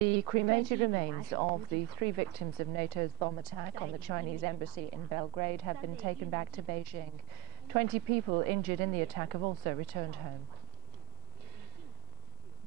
The cremated remains of the 3 victims of NATO's bomb attack on the Chinese embassy in Belgrade have been taken back to Beijing. 20 people injured in the attack have also returned home.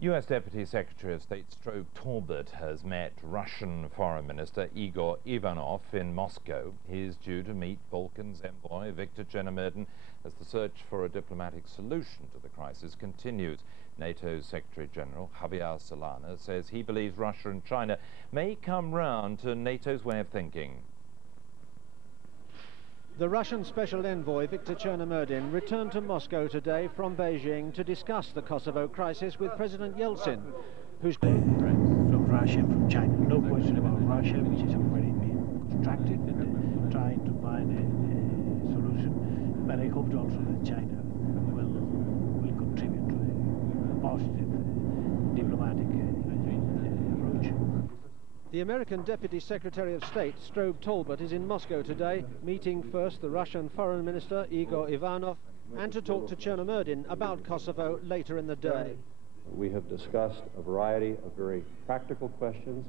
U.S. Deputy Secretary of State Strobe Talbot has met Russian Foreign Minister Igor Ivanov in Moscow. He is due to meet Balkans envoy Viktor Chernomyrdin as the search for a diplomatic solution to the crisis continues. NATO's Secretary-General Javier Solana says he believes Russia and China may come round to NATO's way of thinking. The Russian Special Envoy Viktor Chernomyrdin returned to Moscow today from Beijing to discuss the Kosovo crisis with President Yeltsin, who's from Russia and from China. No question about Russia, which is already being constructed and trying to find a solution. But I hope also that China will contribute to a positive diplomatic approach. The American Deputy Secretary of State, Strobe Talbot, is in Moscow today, meeting first the Russian Foreign Minister, Igor Ivanov, and to talk to Chernomyrdin about Kosovo later in the day. We have discussed a variety of very practical questions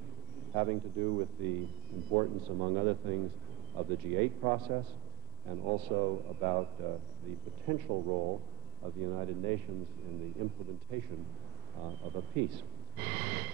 having to do with the importance, among other things, of the G8 process, and also about the potential role of the United Nations in the implementation of a peace.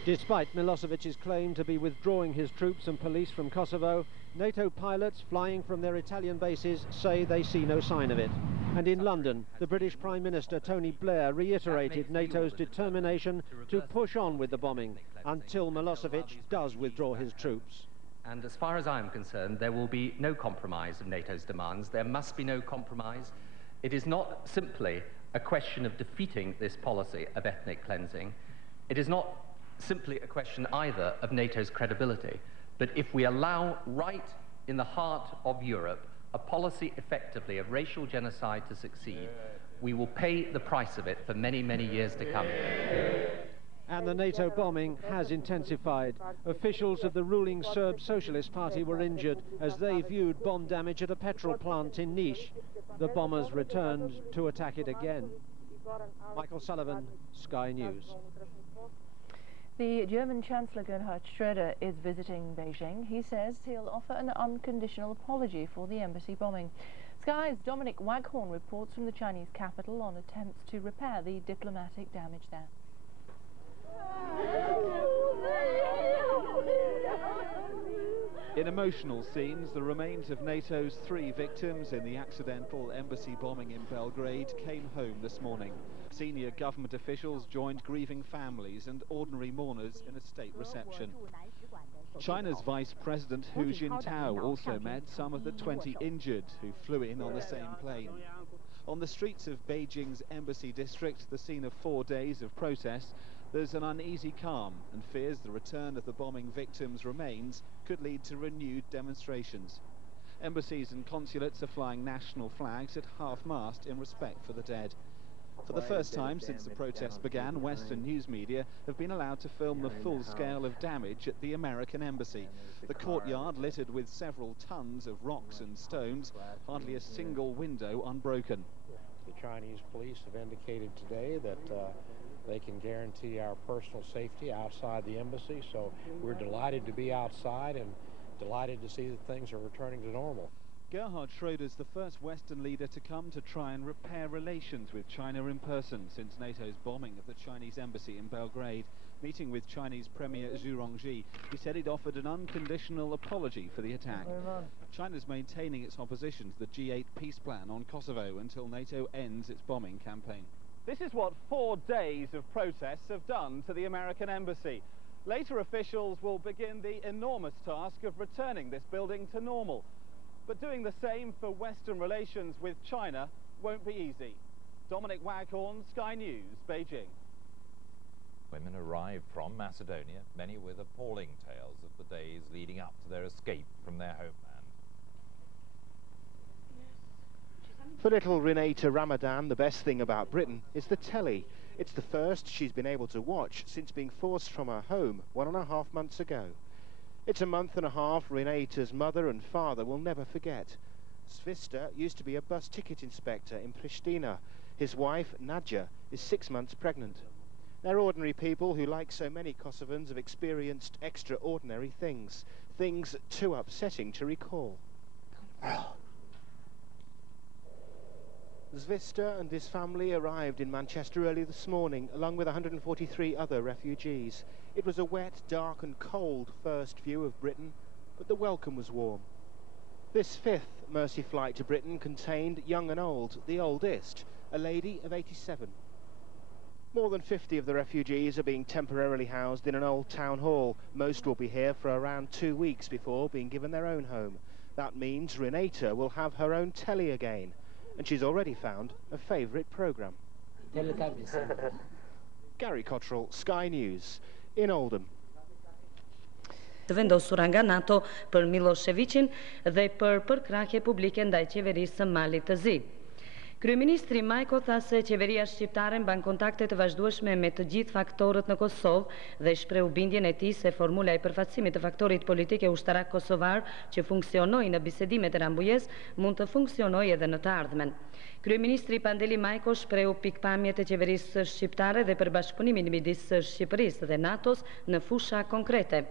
Despite Milosevic's claim to be withdrawing his troops and police from Kosovo, NATO pilots flying from their Italian bases say they see no sign of it. And in London, the British Prime Minister Tony Blair reiterated NATO's determination to push on with the bombing until Milosevic does withdraw his troops. And as far as I'm concerned, there will be no compromise of NATO's demands. There must be no compromise. It is not simply a question of defeating this policy of ethnic cleansing. It is not simply a question either of NATO's credibility, but if we allow right in the heart of Europe a policy effectively of racial genocide to succeed, we will pay the price of it for many, many years to come. And the NATO bombing has intensified. Officials of the ruling Serb Socialist Party were injured as they viewed bomb damage at a petrol plant in Niš. The bombers returned to attack it again. Michael Sullivan, Sky News. The German Chancellor Gerhard Schröder is visiting Beijing. He says he'll offer an unconditional apology for the embassy bombing. Sky's Dominic Waghorn reports from the Chinese capital on attempts to repair the diplomatic damage there. In emotional scenes, the remains of NATO's 3 victims in the accidental embassy bombing in Belgrade came home this morning. Senior government officials joined grieving families and ordinary mourners in a state reception. China's Vice President Hu Jintao also met some of the 20 injured who flew in on the same plane. On the streets of Beijing's embassy district, the scene of 4 days of protest, there's an uneasy calm and fears the return of the bombing victims' remains could lead to renewed demonstrations. Embassies and consulates are flying national flags at half-mast in respect for the dead. For the first time since the protests began, Western news media have been allowed to film the full scale of damage at the American embassy. The courtyard littered with several tons of rocks and stones, hardly a single window unbroken. The Chinese police have indicated today that they can guarantee our personal safety outside the embassy, so we're delighted to be outside and delighted to see that things are returning to normal. Gerhard Schröder's the first Western leader to come to try and repair relations with China in person since NATO's bombing of the Chinese embassy in Belgrade. Meeting with Chinese Premier Zhu Rongji, he said he'd offered an unconditional apology for the attack. China's maintaining its opposition to the G8 peace plan on Kosovo until NATO ends its bombing campaign. This is what 4 days of protests have done to the American embassy. Later officials will begin the enormous task of returning this building to normal. But doing the same for Western relations with China won't be easy. Dominic Waghorn, Sky News, Beijing. Women arrived from Macedonia, many with appalling tales of the days leading up to their escape from their homeland. For little Renata Ramadan, the best thing about Britain is the telly. It's the first she's been able to watch since being forced from her home 1.5 months ago. It's a month and a half Renata's mother and father will never forget. Svista used to be a bus ticket inspector in Pristina. His wife, Nadja, is 6 months pregnant. They're ordinary people who, like so many Kosovans, have experienced extraordinary things, things too upsetting to recall. Zvista and his family arrived in Manchester early this morning, along with 143 other refugees. It was a wet, dark and cold first view of Britain, but the welcome was warm. This fifth Mercy flight to Britain contained young and old, the oldest, a lady of 87. More than 50 of the refugees are being temporarily housed in an old town hall. Most will be here for around 2 weeks before being given their own home. That means Renata will have her own telly again, and she's already found a favourite programme. Gary Cottrell, Sky News, in Oldham. Të vendosura nga NATO për Milosevicin dhe për përkrahje publike ndaj qeverisë së Malit të Zi. Kryeministri Majko tha se qeveria shqiptare mban kontakte të vazhdueshme me të gjithë faktorët në Kosovë dhe shprehu bindjen e tij se formula e përfaqësimit të faktorit politik e ushtarak kosovar që funksionoi në bisedimet e Rambujes mund të funksionojë edhe në të ardhmen. Kryeministri Pandeli Majko shprehu pikpamjet e qeverisë shqiptare dhe për bashkëpunimin midis Shqipërisë dhe NATO-s në fusha konkrete.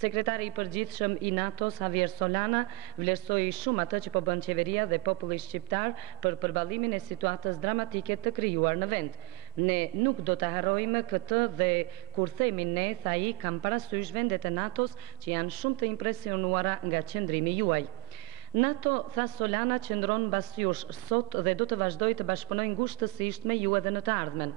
Sekretari i përgjithshëm i NATO-s Javier Solana vlerësoi shumë atë që po bën qeveria dhe populli shqiptar për përballimin e situatës dramatike të krijuar në vend. Ne nuk do të harrojmë këtë dhe kur themi ne, tha ai, kam parasysh vendet e NATO-s që janë shumë të impresionuara nga qëndrimi juaj. NATO, tha Solana, qëndron mbas jush sot dhe do të vazhdojë të bashkëpunojë ngushtësisht me ju edhe në të ardhmen.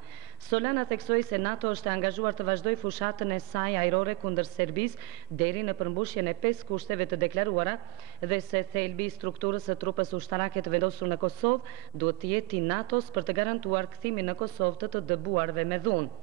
Solana theksoi se NATO është e angazhuar të vazhdojë fushatën e saj ajrore kundër Serbisë deri në përmbushjen e 5 kushteve të deklaruara dhe se thelbi i strukturës së trupës ushtarake të vendosur në Kosovë duhet të jetë i NATO-s për të garantuar kthimin në Kosovë të dëbuarve me dhunë.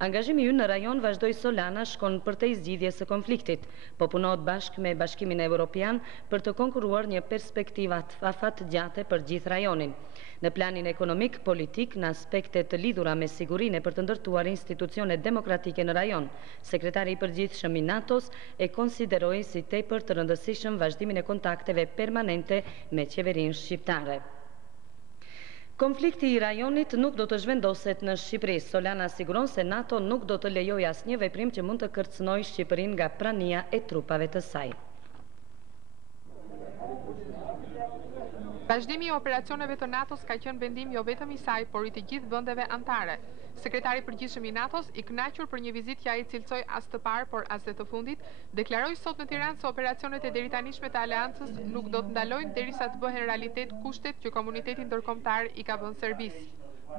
Angazhimi ynë në rajon, vazhdoi Solana, shkon përtej zgjidhjes së konfliktit, po punohet bashkë me Bashkimin Evropian për të konkuruar një perspektivë afatgjate për gjithë rajonin. Në planin ekonomik, politik, në aspekte të lidhura me sigurinë për të ndërtuar institucione demokratike në rajon, sekretari i përgjithshëm i NATO-s e konsideroi si tepër të rëndësishëm vazhdimin e kontakteve permanente me qeverinë shqiptare. Konflikti i rajonit nuk do të zhvendoset në Shqipëri. Solana siguron se NATO nuk do të lejojë asnjë veprim që mund të kërcënojë Shqipërinë nga prania e trupave të saj. Vazhdimi i operacioneve të NATO-s ka qenë vendim jo vetëm i saj, por i të gjithë vendeve anëtare. Sekretari i përgjithshëm i NATO-s, i kënaqur për një vizitë që ai cilësoi as të parë, por as dhe të fundit, deklaroi sot në Tiranë se operacionet e deritanishme të aleancës nuk do të ndalojnë derisa të bëhen realitet kushtet që komuniteti ndërkombëtar i ka vënë Serbisë.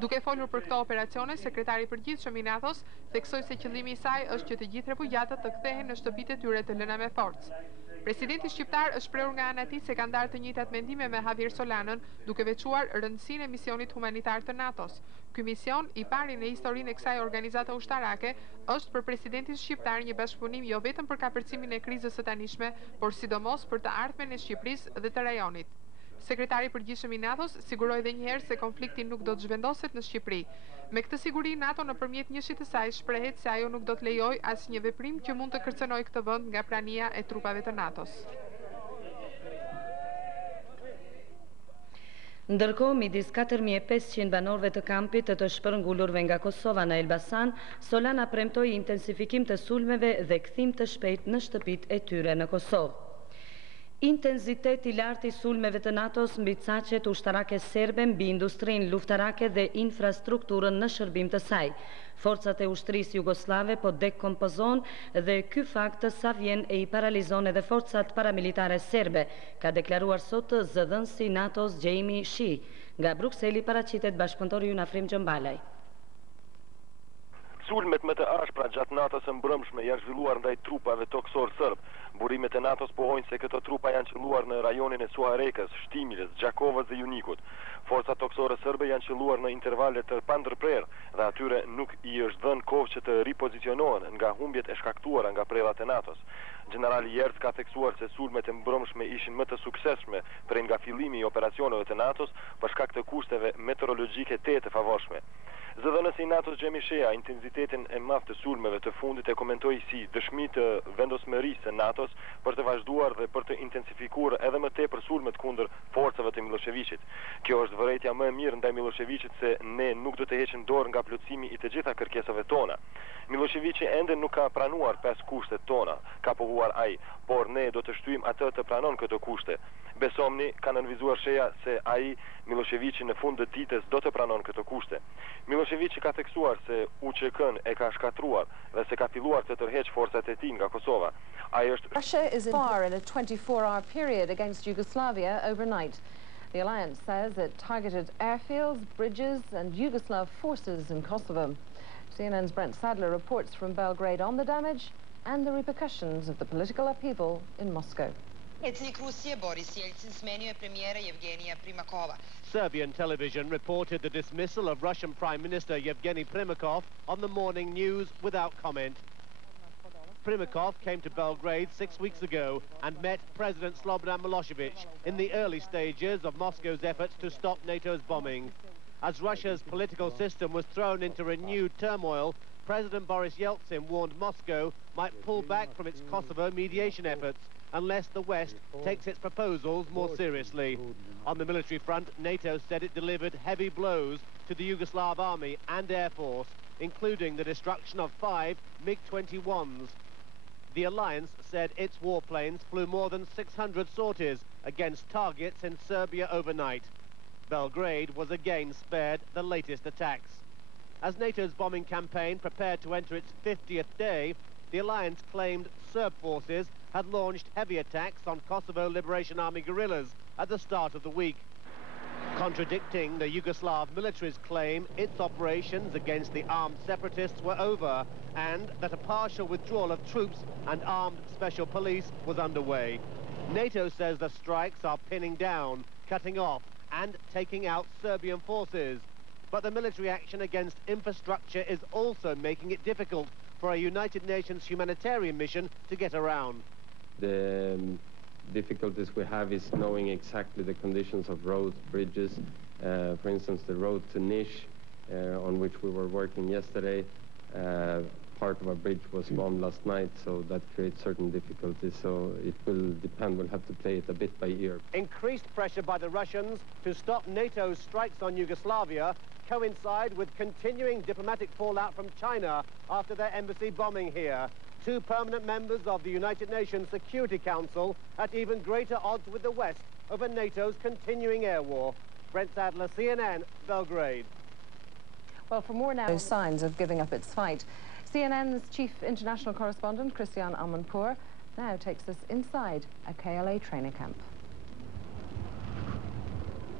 Duke folur për këto operacione, sekretari i përgjithshëm i NATO-s theksoi se qëllimi i saj është që të gjithë refugjatët të kthehen në shtëpitë e tyre të lëna me forcë. Presidenti shqiptar është shprehur nga ana e tij se ka ndarë të njëjtat mendime me Javier Solanën, duke veçuar rëndësinë e misionit humanitar të NATO-s. Ky mision, i pari në historinë e kësaj organizate ushtarake, është për presidentin shqiptar një bashkëpunim jo vetëm për kapërcimin e krizës së tanishme, por sidomos për të ardhmen e Shqipërisë dhe të rajonit. Sekretari i përgjithshëm i NATO-s siguroi edhe një herë se konflikti nuk do të zhvendoset në Shqipëri. Me këtë siguri, NATO nëpërmjet njëshit të saj shprehet se ajo nuk do të lejojë asnjë veprim që mund të kërcënojë këtë vend nga prania e trupave të NATO-s. Ndërkohë, midis 4500 banorëve të kampit të shpërngulurve nga Kosova në Elbasan, Solana premtoi intensifikim të sulmeve dhe kthim të shpejt në shtëpitë e tyre në Kosovë. Intenzitet i lartë i sulmeve të NATO-s mbi caqet ushtarake serbe, mbi industrinë luftarake dhe infrastrukturën në shërbim të saj. Forcat e ushtrisë jugoslave po dekompozon dhe ky fakt sa vjen e i paralizon edhe forcat paramilitare serbe, ka deklaruar sot zëdhënësi i NATO-s Jamie Shea. Nga Brukseli paraqitet bashkëpunëtori ynë Afrim Gjëmbalaj. Sulmet më të ashpra gjatë natës së mbrëmshme janë zhvilluar ndaj trupave toksor serb. Burimet e NATO-s pohojnë se këto trupa janë qelluar në rajonin e Suarekës, Shtimilës, Gjakovës dhe Junikut. Forcat toksore serbe janë qelluar në intervale të pandërprerë dhe atyre nuk i është dhënë kohë që të ripozicionohen nga humbjet e shkaktuara nga prerrat e NATO-s. Generali Jerc ka theksuar se sulmet e mbrëmshme ishin më të suksesshme prej nga fillimi i operacioneve të NATO-s për shkak të kushteve meteorologjike të favorshme. Zëdhënësi i NATO-s Jamie Shea intensitetin e madh të sulmeve të fundit e komentoi si dëshmi të vendosmërisë së NATO-s Kosovës për të vazhduar dhe për të intensifikuar edhe më tepër sulmet kundër forcave të Miloševićit. Kjo është vërejtja më e mirë ndaj Miloševićit se ne nuk do të heqim dorë nga plotësimi i të gjitha kërkesave tona. Miloševići ende nuk ka pranuar 5 kushtet tona, ka pohuar ai, por ne do të shtyjmë atë të pranon këto kushte. Besomni, ka nënvizuar sheja se ai, Miloševići, në fund të ditës do të pranon këto kushte. Miloševići ka theksuar se UÇK-n e ka shkatruar dhe se ka filluar të tërheq forcat e tij nga Kosova. Ai është Russia is far in a 24-hour period against Yugoslavia overnight. The alliance says it targeted airfields, bridges and Yugoslav forces in Kosovo. CNN's Brent Sadler reports from Belgrade on the damage and the repercussions of the political upheaval in Moscow. Predsjednik Rusije Boris Yeltsin smenio je premijera Yevgenija Primakova. Serbian television reported the dismissal of Russian Prime Minister Yevgeny Primakov on the morning news without comment. Primakov came to Belgrade 6 weeks ago and met President Slobodan Milošević in the early stages of Moscow's efforts to stop NATO's bombing. As Russia's political system was thrown into renewed turmoil, President Boris Yeltsin warned Moscow might pull back from its Kosovo mediation efforts unless the West takes its proposals more seriously. On the military front, NATO said it delivered heavy blows to the Yugoslav army and air force, including the destruction of 5 MiG-21s. The alliance said its warplanes flew more than 600 sorties against targets in Serbia overnight. Belgrade was again spared the latest attacks. As NATO's bombing campaign prepared to enter its 50th day, the alliance claimed Serb forces had launched heavy attacks on Kosovo Liberation Army guerrillas at the start of the week, contradicting the Yugoslav military's claim its operations against the armed separatists were over and that a partial withdrawal of troops and armed special police was underway. NATO says the strikes are pinning down, cutting off and taking out Serbian forces. But the military action against infrastructure is also making it difficult for a United Nations humanitarian mission to get around. The difficulties we have is knowing exactly the conditions of roads, bridges. For instance, the road to Niš, on which we were working yesterday, part of a bridge was bombed last night, so that creates certain difficulties. So it will depend. We'll have to play it a bit by ear. Increased pressure by the Russians to stop NATO's strikes on Yugoslavia coincide with continuing diplomatic fallout from China after their embassy bombing here. 2 permanent members of the United Nations Security Council at even greater odds with the West over NATO's continuing air war. Brent Sadler, CNN, Belgrade. Well, for more now signs of giving up its fight, CNN's chief international correspondent, Christian Amanpour, now takes us inside a KLA training camp.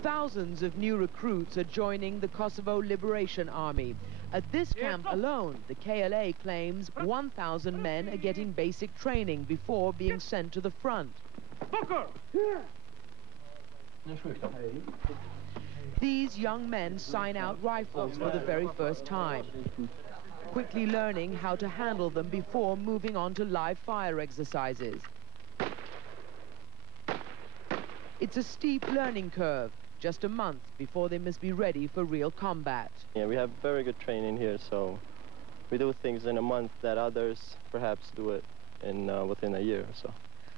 Thousands of new recruits are joining the Kosovo Liberation Army. At this camp alone, the KLA claims 1,000 men are getting basic training before being sent to the front. These young men sign out rifles for the very first time, quickly learning how to handle them before moving on to live fire exercises. It's a steep learning curve, just a month before they must be ready for real combat. Yeah, we have very good training here, so we do things in a month that others perhaps do it in within a year or so.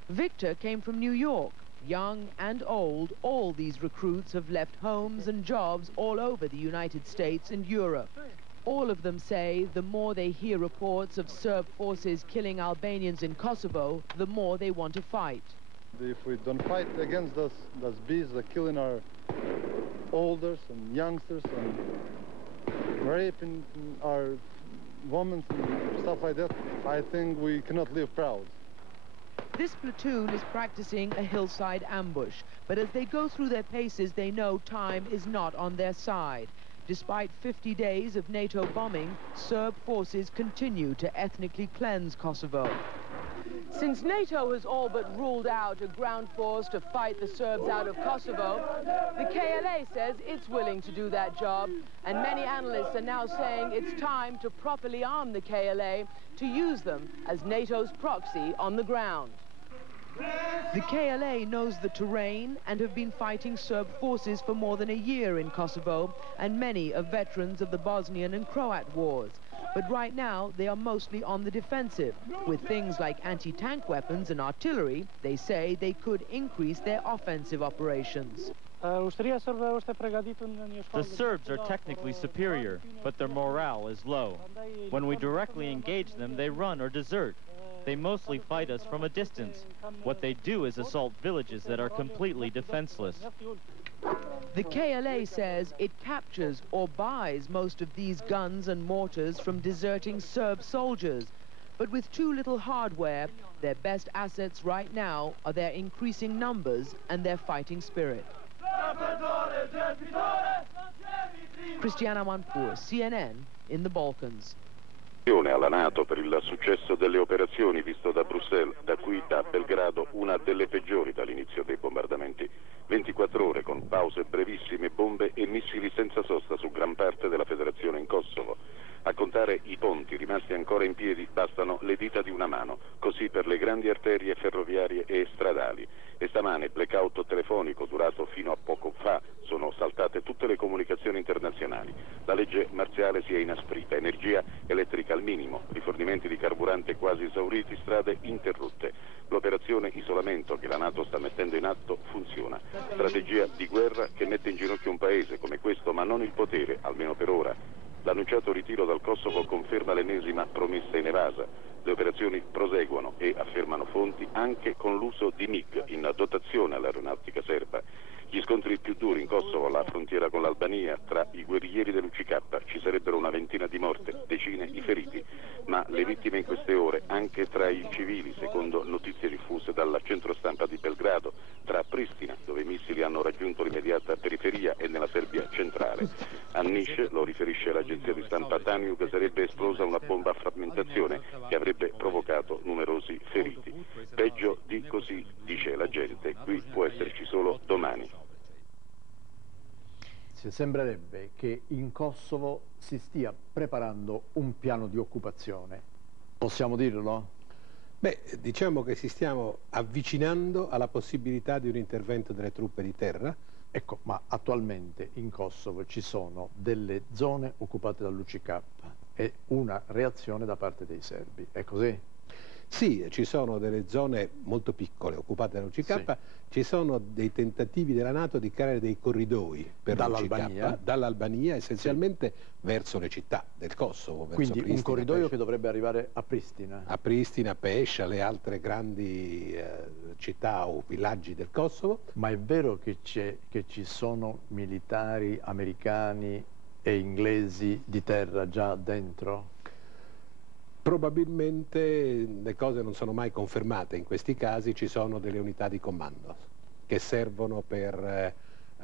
Victor came from New York. Young and old, all these recruits have left homes and jobs all over the United States and Europe. All of them say the more they hear reports of Serb forces killing Albanians in Kosovo, the more they want to fight. If we don't fight against those bees that are killing our elders and youngsters and raping our women and stuff like that, I think we cannot live proud. This platoon is practicing a hillside ambush, but as they go through their paces, they know time is not on their side. Despite 50 days of NATO bombing, Serb forces continue to ethnically cleanse Kosovo. Since NATO has all but ruled out a ground force to fight the Serbs out of Kosovo, the KLA says it's willing to do that job, and many analysts are now saying it's time to properly arm the KLA to use them as NATO's proxy on the ground. The KLA knows the terrain and have been fighting Serb forces for more than a year in Kosovo, and many are veterans of the Bosnian and Croat wars. But right now, they are mostly on the defensive. With things like anti-tank weapons and artillery, they say they could increase their offensive operations. The Serbs are technically superior, but their morale is low. When we directly engage them, they run or desert. They mostly fight us from a distance. What they do is assault villages that are completely defenseless. The KLA says it captures or buys most of these guns and mortars from deserting Serb soldiers. But with too little hardware, their best assets right now are their increasing numbers and their fighting spirit. Cristiana Manpour, CNN, in the Balkans. Alla NATO per il successo delle operazioni visto da Bruxelles, da qui da Belgrado, una delle peggiori dall'inizio dei bombardamenti. 24 ore con pause brevissime, bombe e missili senza sosta su gran parte della federazione in Kosovo. A contare i ponti rimasti ancora in piedi bastano le dita di una mano, così per le grandi arterie ferroviarie e stradali. E stamane blackout telefonico durato fino a poco fa, sono saltate tutte le comunicazioni internazionali. La legge marziale si è inasprita, energia elettrica al minimo, rifornimenti di carburante quasi esauriti, strade interrotte. L'operazione isolamento che la NATO sta mettendo in atto funziona. Strategia di guerra che mette in ginocchio un paese come questo, ma non il potere, almeno per ora. L'annunciato ritiro dal Kosovo conferma l'ennesima promessa inevasa. Le operazioni proseguono e, affermano fonti, anche con l'uso di MiG in dotazione all'aeronautica serba. Gli scontri più duri in Kosovo, alla frontiera con l'Albania, tra i guerriglieri dell'UCK, ci sarebbero una ventina di morte, decine di feriti, ma le vittime in queste ore, anche tra i civili, secondo notizie diffuse dal centro stampa di Belgrado, tra Pristina, dove i missili hanno raggiunto l'immediata periferia, e nella Serbia centrale. A Niš, lo riferisce l'agenzia di stampa Tanjug, sarebbe esplosa una bomba a frammentazione che avrebbe provocato numerosi feriti. Peggio di così, dice la gente, qui può esserci solo domani. Sembrerebbe che in Kosovo si stia preparando un piano di occupazione. Possiamo dirlo? Beh, diciamo che si stiamo avvicinando alla possibilità di un intervento delle truppe di terra. Ecco, ma attualmente in Kosovo ci sono delle zone occupate dall'UCK e una reazione da parte dei serbi, è così? Sì, ci sono delle zone molto piccole occupate dall'UCK, sì. Ci sono dei tentativi della NATO di creare dei corridoi per l'UCK, dall'Albania essenzialmente sì. Verso le città del Kosovo. Verso Quindi Pristina, un corridoio che dovrebbe arrivare a Pristina? A Pristina, Pescia, le altre grandi città o villaggi del Kosovo. Ma è vero che ci sono militari americani e inglesi di terra già dentro? Probabilmente le cose non sono mai confermate, in questi casi ci sono delle unità di comando che servono per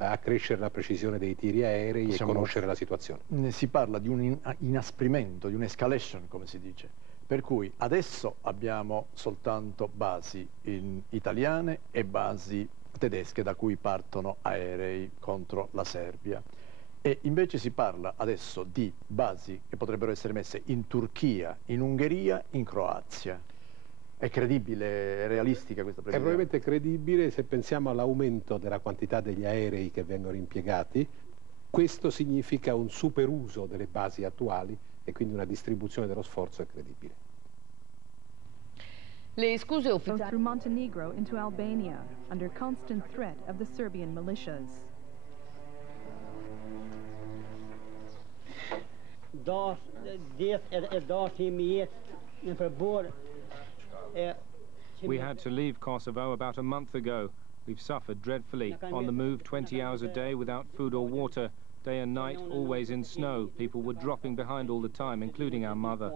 accrescere la precisione dei tiri aerei e conoscere la situazione. Si parla di un inasprimento, di un'escalation, come si dice, per cui adesso abbiamo soltanto basi italiane e basi tedesche da cui partono aerei contro la Serbia. E invece si parla adesso di basi che potrebbero essere messe in Turchia, in Ungheria, in Croazia. È credibile, è realistica questa previsione? È probabilmente credibile se pensiamo all'aumento della quantità degli aerei che vengono impiegati. Questo significa un superuso delle basi attuali e quindi una distribuzione dello sforzo è credibile. Le scuse ufficiali through Montenegro into Albania under constant threat of the Serbian militias. We had to leave Kosovo about a month ago. We've suffered dreadfully. On the move 20 hours a day without food or water. Day and night, always in snow. People were dropping behind all the time, including our mother.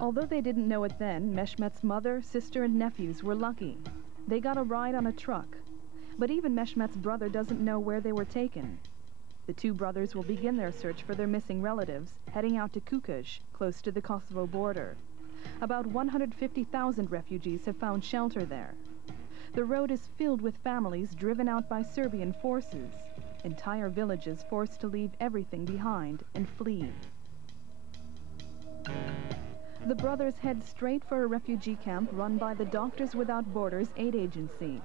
Although they didn't know it then, Mehmet's mother, sister, and nephews were lucky. They got a ride on a truck. But even Mehmet's brother doesn't know where they were taken. The two brothers will begin their search for their missing relatives, heading out to Kukaj, close to the Kosovo border. About 150,000 refugees have found shelter there. The road is filled with families driven out by Serbian forces, entire villages forced to leave everything behind and flee. The brothers head straight for a refugee camp run by the Doctors Without Borders aid agency.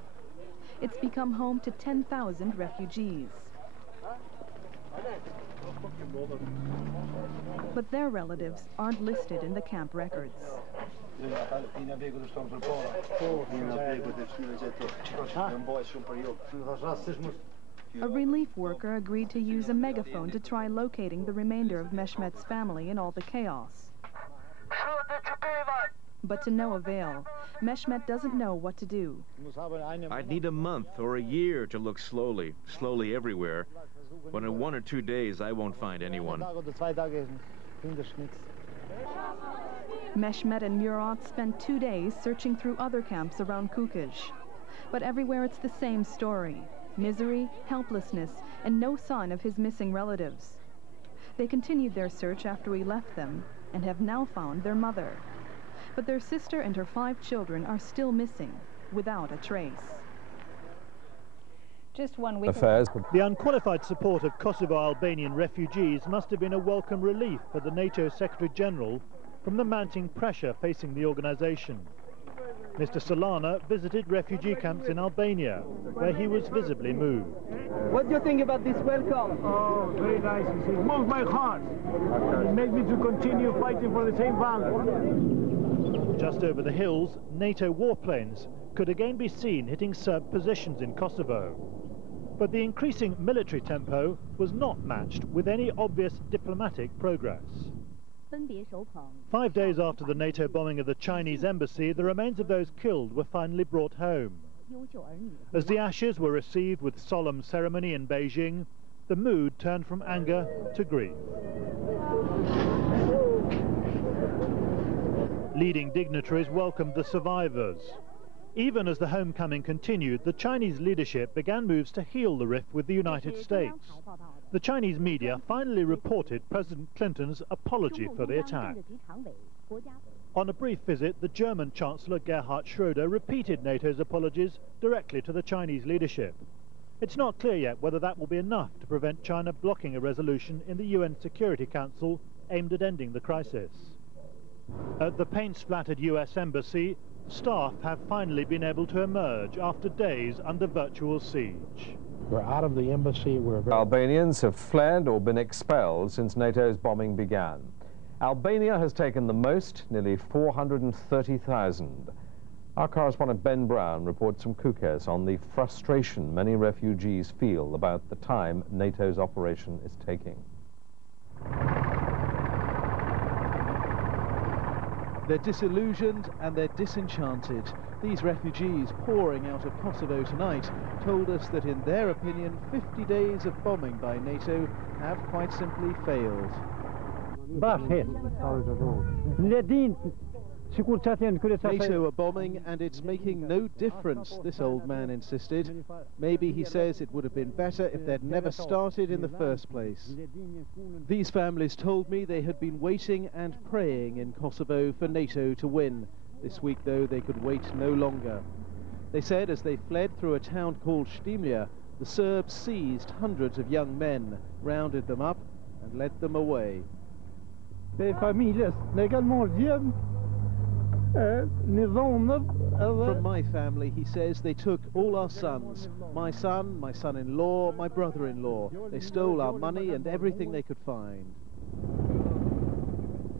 It's become home to 10,000 refugees. But their relatives aren't listed in the camp records. A relief worker agreed to use a megaphone to try locating the remainder of Mehmet's family in all the chaos. But to no avail. Mehmet doesn't know what to do. I'd need a month or a year to look slowly everywhere. But in 1 or 2 days, I won't find anyone. Mehmet and Murat spent 2 days searching through other camps around Kukaj. But everywhere it's the same story. Misery, helplessness, and no sign of his missing relatives. They continued their search after we left them and have now found their mother. But their sister and her 5 children are still missing, without a trace. Just 1 week ago. The unqualified support of Kosovo Albanian refugees must have been a welcome relief for the NATO Secretary-General from the mounting pressure facing the organization. Mr. Solana visited refugee camps in Albania, where he was visibly moved. What do you think about this welcome? Oh, very nice. It moved my heart. It made me to continue fighting for the same value. Just over the hills, NATO warplanes could again be seen hitting Serb positions in Kosovo. But the increasing military tempo was not matched with any obvious diplomatic progress. 5 days after the NATO bombing of the Chinese embassy, the remains of those killed were finally brought home. As the ashes were received with solemn ceremony in Beijing, the mood turned from anger to grief. Leading dignitaries welcomed the survivors. Even as the homecoming continued, the Chinese leadership began moves to heal the rift with the United States. The Chinese media finally reported President Clinton's apology for the attack. On a brief visit, the German Chancellor Gerhard Schröder repeated NATO's apologies directly to the Chinese leadership. It's not clear yet whether that will be enough to prevent China blocking a resolution in the UN Security Council aimed at ending the crisis. At the paint-splattered US embassy, staff have finally been able to emerge after days under virtual siege. We're out of the embassy. Albanians have fled or been expelled since NATO's bombing began. Albania has taken the most, nearly 430,000. Our correspondent Ben Brown reports from Kukës on the frustration many refugees feel about the time NATO's operation is taking. They're disillusioned and they're disenchanted. These refugees pouring out of Kosovo tonight told us that in their opinion 50 days of bombing by NATO have quite simply failed. NATO are bombing and it's making no difference, this old man insisted. Maybe, he says, it would have been better if they'd never started in the first place. These families told me they had been waiting and praying in Kosovo for NATO to win. This week, though, they could wait no longer. They said as they fled through a town called Shtimlja, the Serbs seized hundreds of young men, rounded them up and led them away. From my family, he says, they took all our sons. My son-in-law, my brother-in-law. They stole our money and everything they could find.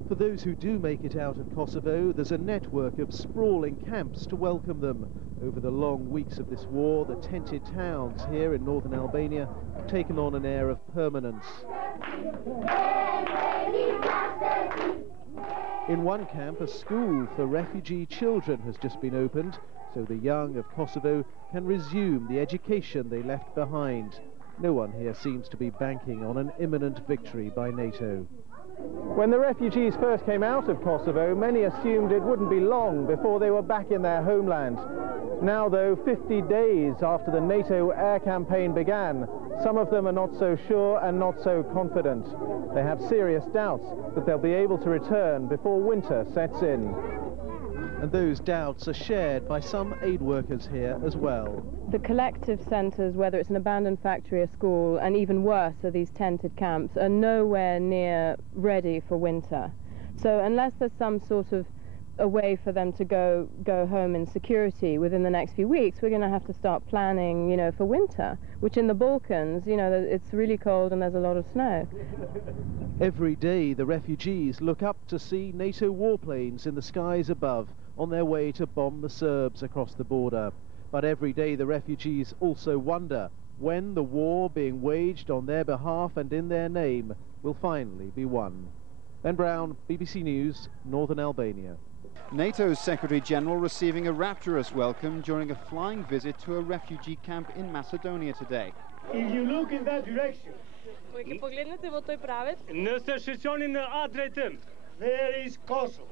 For those who do make it out of Kosovo, there's a network of sprawling camps to welcome them. Over the long weeks of this war, the tented towns here in northern Albania have taken on an air of permanence. In one camp, a school for refugee children has just been opened, so the young of Kosovo can resume the education they left behind. No one here seems to be banking on an imminent victory by NATO. When the refugees first came out of Kosovo, many assumed it wouldn't be long before they were back in their homeland. Now, though, 50 days after the NATO air campaign began, some of them are not so sure and not so confident. They have serious doubts that they'll be able to return before winter sets in. And those doubts are shared by some aid workers here as well. The collective centres, whether it's an abandoned factory, a school, and even worse are these tented camps, are nowhere near ready for winter. So unless there's some sort of a way for them to go home in security within the next few weeks, we're going to have to start planning, you know, for winter, which in the Balkans, you know, it's really cold and there's a lot of snow. Every day the refugees look up to see NATO warplanes in the skies above on their way to bomb the Serbs across the border. But every day the refugees also wonder when the war being waged on their behalf and in their name will finally be won. Ben Brown, BBC News, Northern Albania. NATO's Secretary-General receiving a rapturous welcome during a flying visit to a refugee camp in Macedonia today. If you look in that direction, there is Kosovo.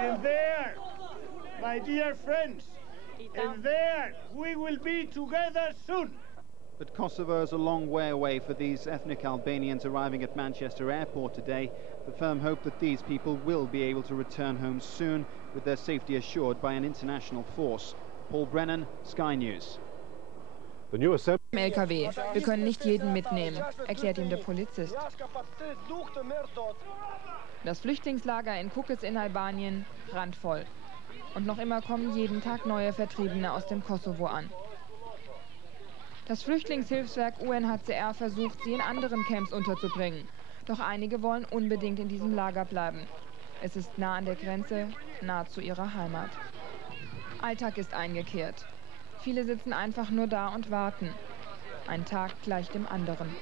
And there, my dear friends, and there we will be together soon. But Kosovo is a long way away for these ethnic Albanians arriving at Manchester Airport today. The firm hope that these people will be able to return home soon with their safety assured by an international force. Paul Brennan, Sky News. LKW. Wir können nicht jeden mitnehmen, erklärt ihm der Polizist. Das Flüchtlingslager in Kukës in Albanien randvoll. Und noch immer kommen jeden Tag neue Vertriebene aus dem Kosovo an. Das Flüchtlingshilfswerk UNHCR versucht, sie in anderen Camps unterzubringen. Doch einige wollen unbedingt in diesem Lager bleiben. Es ist nah an der Grenze, nah zu ihrer Heimat. Alltag ist eingekehrt. Viele sitzen einfach nur da und warten. Ein Tag gleich dem anderen.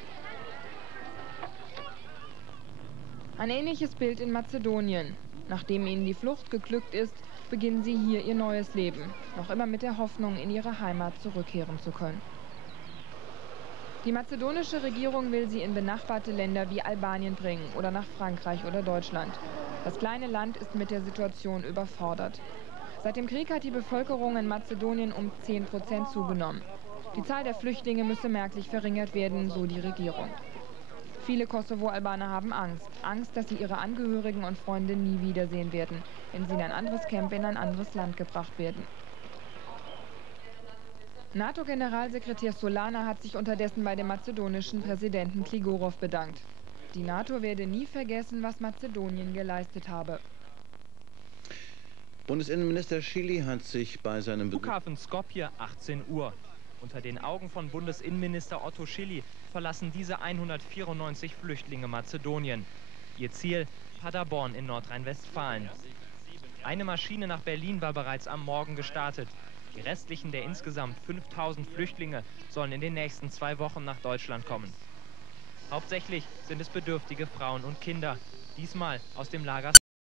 Ein ähnliches Bild in Mazedonien. Nachdem ihnen die Flucht geglückt ist, beginnen sie hier ihr neues Leben. Noch immer mit der Hoffnung, in ihre Heimat zurückkehren zu können. Die mazedonische Regierung will sie in benachbarte Länder wie Albanien bringen oder nach Frankreich oder Deutschland. Das kleine Land ist mit der Situation überfordert. Seit dem Krieg hat die Bevölkerung in Mazedonien um 10% zugenommen. Die Zahl der Flüchtlinge müsse merklich verringert werden, so die Regierung. Viele Kosovo-Albaner haben Angst. Angst, dass sie ihre Angehörigen und Freunde nie wiedersehen werden, wenn sie in ein anderes Camp in ein anderes Land gebracht werden. NATO-Generalsekretär Solana hat sich unterdessen bei dem mazedonischen Präsidenten Kligorov bedankt. Die NATO werde nie vergessen, was Mazedonien geleistet habe. Bundesinnenminister Schily hat sich bei seinem Flughafen Skopje 18 Uhr. Unter den Augen von Bundesinnenminister Otto Schily verlassen diese 194 Flüchtlinge Mazedonien. Ihr Ziel Paderborn in Nordrhein-Westfalen. Eine Maschine nach Berlin war bereits am Morgen gestartet. Die restlichen der insgesamt 5000 Flüchtlinge sollen in den nächsten 2 Wochen nach Deutschland kommen. Hauptsächlich sind es bedürftige Frauen und Kinder, diesmal aus dem Lager